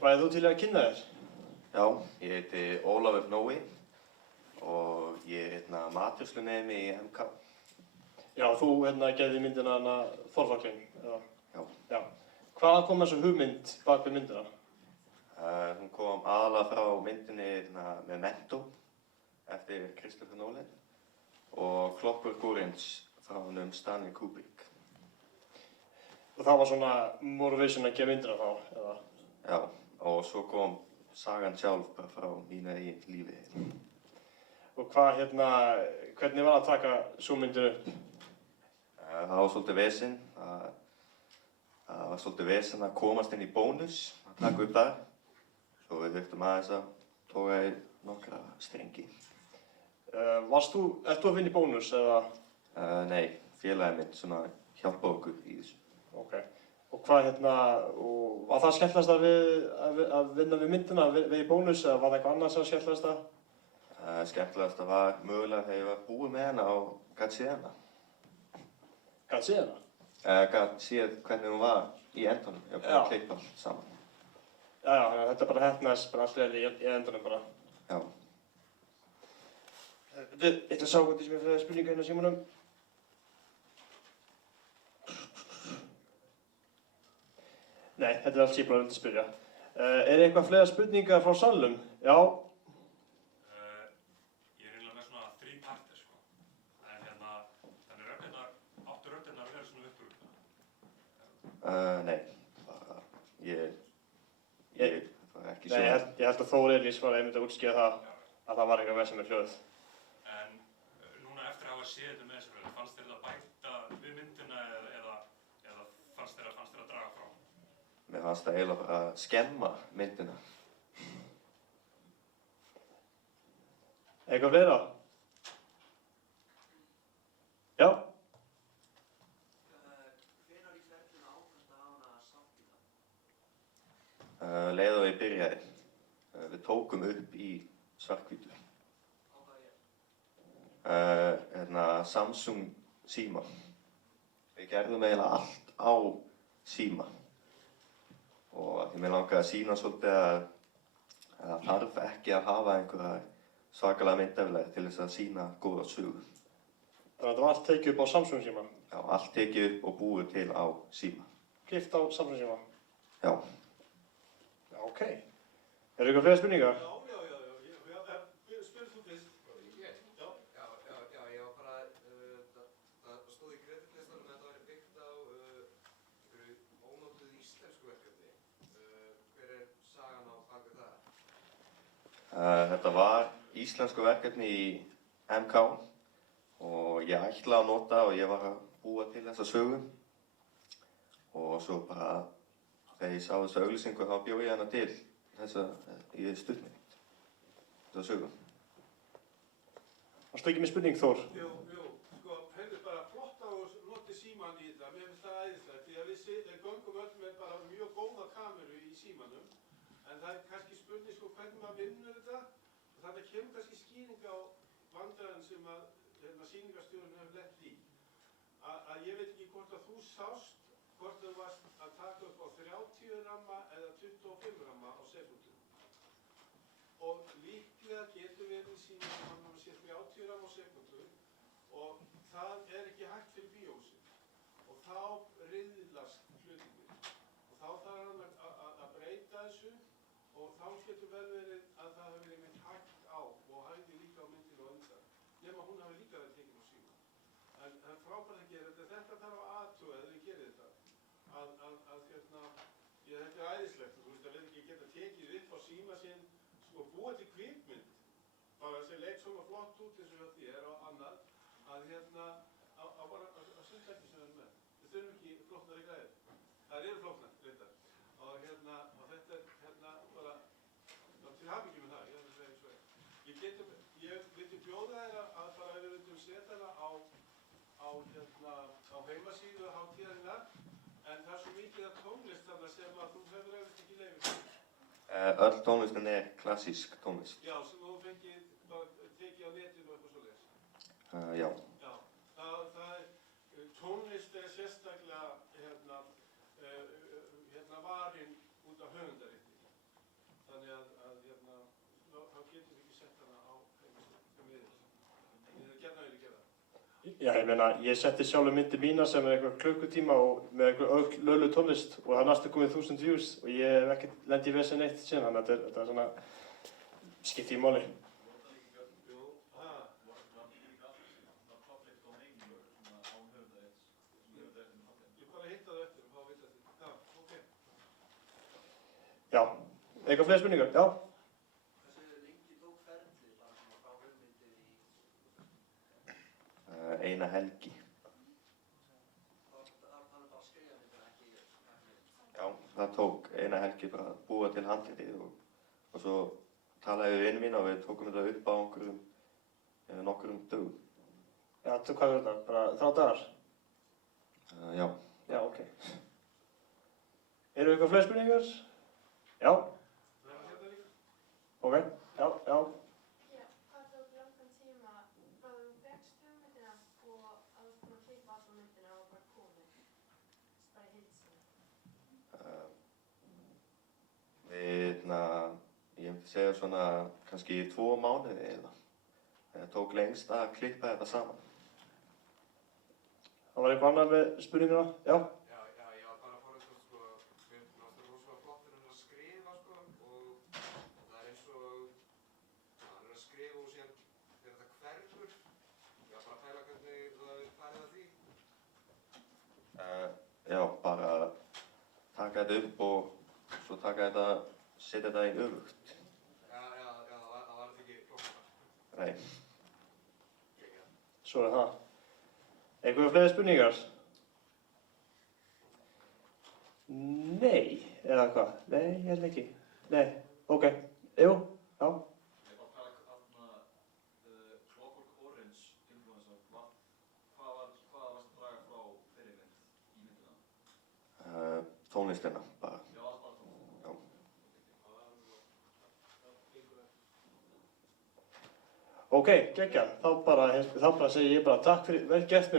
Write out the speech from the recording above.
Væri þú til að kynna þér? Já, ég heiti Ólafur Nói og ég er matreiðslunemi í MK. Já, þú gerði myndina Þorfaglinn, eða? Já. Já. Hvaðan kom þessu hugmynd bak við myndina? Hún kom aðalega frá myndinni Memento eftir Christopher Nolan og Clockwork Orange frá honum Stanley Kubrick. Og það var svona motivation að gera myndina þá, eða? Já, og svo kom sagan sjálf bara frá mínu eigin lífi. Og hvernig var að taka svo myndinu upp? Það var svolítið vesen. Það var svolítið vesen að komast inn í bónus, að taka upp þar. Svo við þurftum aðeins að toga í nokkra strengi. Ert þú að vinna í bónus, eða? Nei, félagið minn hjálpaði okkur í þessu. Ok. Og var það skemmtilegast að vinna við myndina, við í bónus, eða var það eitthvað annað sem var skemmtilegast að? Skemmtilegast var mögulega þegar ég var búið með hana og gat séð hana. Gat séð hana? Gat séð hvernig hún var í endanum. Ég var búinn að klippa allt saman. Já, þetta bara heppnaðist bara allt í endanum bara. Já. Ég ætla að sjá hvort sem ég fyrir spurningu hérna á símanum. Nei, þetta er allt sem ég bara vildi spyrja. Er eitthvað fleira spurningar frá salnum? Já. Ég er eiginlega með svona 3 partir, sko. En þannig áttu röddirnar að vera svona upp úr? Nei, ég var ekki Nei, ég held að Þór Elís var einmitt að útskýra það að það var eitthvað vesen með hljóð. En núna eftir að hafa séð þetta með þessu rödd, fannst þér það bæta við myndina eða fannst þér að draga frá? Mér fannst það eiginlega bara að skemma myndina. Eitthvað fleira? Já. Hvenær í ferlinu ákvaðstu að hafa hana svart í dag? Leið og ég byrjaði. Við tókum upp í svarthvítu. Á hvað er? Samsung síma. Við gerðum eiginlega allt á síma. Og því mér langaði að sýna svolítið að það þarf ekki að hafa einhverja svakalega myndavélar til þess að sýna góða sögu. Þannig að þetta var allt tekið upp á Samsung síma? Já, allt tekið upp og búið til á síma. Klift á Samsung síma? Já. Já, ok. Eru eitthvað fleiri spurningar? Já, spyrir þú fyrst. Já, ég var bara, það stóð í kreditlistanum að þetta væri byggt á ónotuðu íslensku verkefni. Hver er sagan á bak við það? Þetta var íslensku verkefni í MK og ég ætlaði að nota og ég var að búa til þessa sögu. Og svo bara þegar ég sá þessa auglýsingu þá bjó ég hana til í stuttmynd, þessa sögu. Varstu ekki með spurning, Þór? Jú, sko, heyrðu bara flott á að noti símann í þetta. Mér finnst það æðislegt því að við göngum öll með bara mjög góða kameru í símanum. En það er kannski spurning sko hvernig maður vinnur þetta. Og þetta kemur kannski skýring á vandræðan sem að sýningarstjórinn hefur lent í. Að ég veit ekki hvort að þú sást hvort þú varst að taka upp á 30 ramma eða 25 ramma á sekúndu. Og líklega getur verið sýning að hann sé 30 ramma á sekúndu og það er ekki hægt fyrir bíóhúsið. Og þá riðlast hlutinir. Og þá þarf hann að breyta þessu og þá getur vel verið að það hefur verið mynd hægt á og hægði líka á myndinu á undan. Nema hún hafi líka verið tekin á síma. En frábært að gera þetta. Þetta þarf að athuga þegar við gerum þetta. Þetta er æðislegt. Þú veist að við ekki geta tekið upp á síma sinn og búa til kvikmynd. Bara sem leit svona flott út eins og hjá þér og annað. Að bara að synda ekki sem við erum með. Við þurfum ekki flottnari græðir. Það eru flottnar, reyndar. Og þetta er bara til hamingju með það, ég þarf að segja eins og það. Ég vildi bjóða þér að bara við vildum setja hana á heimasíðu hátíðarinnar, en það er svo mikið af tónlist þarna sem að þú hefur eftir ekki leyfi fyrir. Öll tónlistin er klassísk tónlist. Já, sem þú fengið tekið á netinu og eitthvað svoleiðis. Já. Já, það er tónlist er sérstaklega varin út af höfundarétti. Já, ég meina, ég setti sjálfur myndir mína sem er eitthvað klukkutíma og með eitthvað lölu tónlist og það er næstu komið 1000 views og ég hef ekkert lendið í vesen eitt síðan, þannig að þetta er svona skipti í máli. Jú, ha. Ég bara hitta það eftir og fá að vita því. Já, ok. Já, eitthvað fleiri spurningar? Já. Hversu lengi tók ferlið bara svona frá hugmyndir í... Eina helgi. Það er bara að skrifa myndir, ekki... Já, það tók eina helgi bara að búa til handritið og svo talaði við vinnu mín og við tókum þetta upp á nokkrum dögum. Já, hvað er þetta? Bara 3 dagar? Já. Já, ok. Eru eitthvað fleiri spurningar? Já. Það er hérna líka. Ok, já. Já, hvað tók langan tíma frá þú fékkst hugmyndina og að þú búin að klippa alla myndina og bara komið? Bara í heild sinni. Ég myndi segja svona kannski 2 mánuði eða. Það tók lengst að klippa þetta saman. Það var eitthvað annað með spurninguna? Já. Já, ég var bara að fara eitthvað, sko, mér finnst það rosalega flottur að skrifa, sko, og það er eins og, hann að skrifa og síðan þegar það hverfur, ég var bara að pæla hvernig það er farið að því. Já, bara taka þetta upp og svo setja þetta í öfugt. Það var þetta ekki flott. Nei. Svo er það. Eitthvað fleiri spurningar? Nei, eða hvað? Nei, ég held ekki. Nei, ok. Jú, já. Ég bara pæla Clockwork Orange influencer, hvað varst að draga frá þeirri mynd í myndina? Tónlistina bara. Já, allt bara tónlist. Já. Ok, geggjað. Þá bara segi ég bara takk fyrir vel gert með